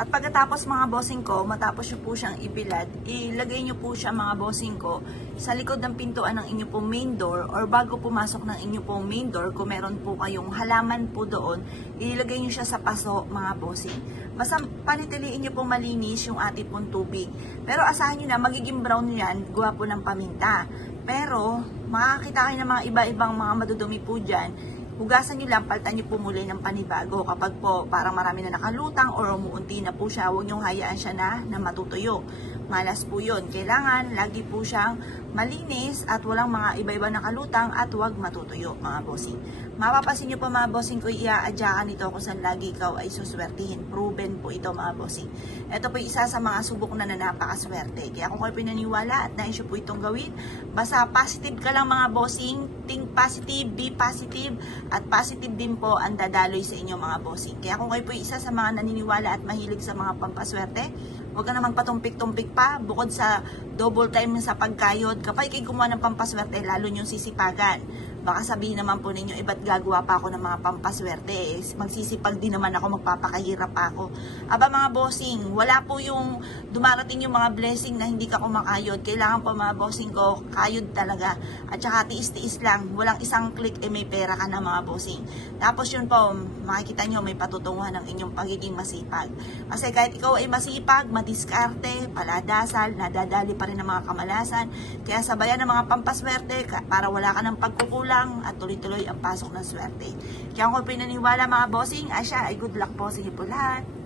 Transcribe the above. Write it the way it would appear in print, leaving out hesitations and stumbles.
At pagkatapos mga bossing ko, matapos nyo po siyang ibilad, ilagay nyo po siya mga bossing ko sa likod ng pintuan ng inyo pong main door or bago pumasok ng inyo pong main door, kung meron po kayong halaman po doon, ilagay nyo siya sa paso mga bossing. Basta panitiliin nyo pong malinis yung ating pong tubig. Pero asahan nyo na, magiging brown yan, gawa po ng paminta. Pero makakita kayo ng mga iba-ibang mga madudumi po dyan. Hugasan nyo lang, palitan nyo po muli ng panibago. Kapag po parang marami na nakalutang or umuunti na po siya, huwag nyo hayaan siya na matutuyo. Malas po yun. Kailangan lagi po siyang malinis at walang mga iba-iba nakalutang at huwag matutuyo mga bossing. Mapapasin nyo po mga bossing ko, iaadyakan nito kung saan lagi ikaw ay suswertihin. Proven po ito mga bossing. Ito po isa sa mga subok na napakaswerte. Kaya kung kayo pinaniwala at nais nyo po itong gawin, basta positive ka lang mga bossing. Think positive, be positive. At positive din po ang dadaloy sa inyo mga bossing. Kaya kung kayo po isa sa mga naniniwala at mahilig sa mga pampaswerte, huwag ka namang patumpik-tumpik pa. Bukod sa double time sa pagkayod, kapag kayo gumawa ng pampaswerte, lalo nyo sisipagan. Baka sabihin naman po ninyo, iba't gagawa pa ako ng mga pampaswerte. Magsisipag din naman ako, magpapakahirap pa ako. Aba mga bossing, wala po yung dumarating yung mga blessing na hindi ka kumakayod. Kailangan po mga bossing ko, kayod talaga. At saka tiis-tiis lang. Walang isang click may pera ka na mga bossing. Tapos yun po, makikita nyo may patutunguhan ng inyong pagiging masipag. Kasi kahit ikaw ay masipag, madiskarte, paladasal, nadadali pa rin ng mga kamalasan. Kaya sabayan ng mga pampaswerte para wala ka ng pagkukulang at tuloy-tuloy ang pasok ng swerte. Kaya kung pinaniwala mga bossing, ay siya ay good luck po sa inyo po lahat.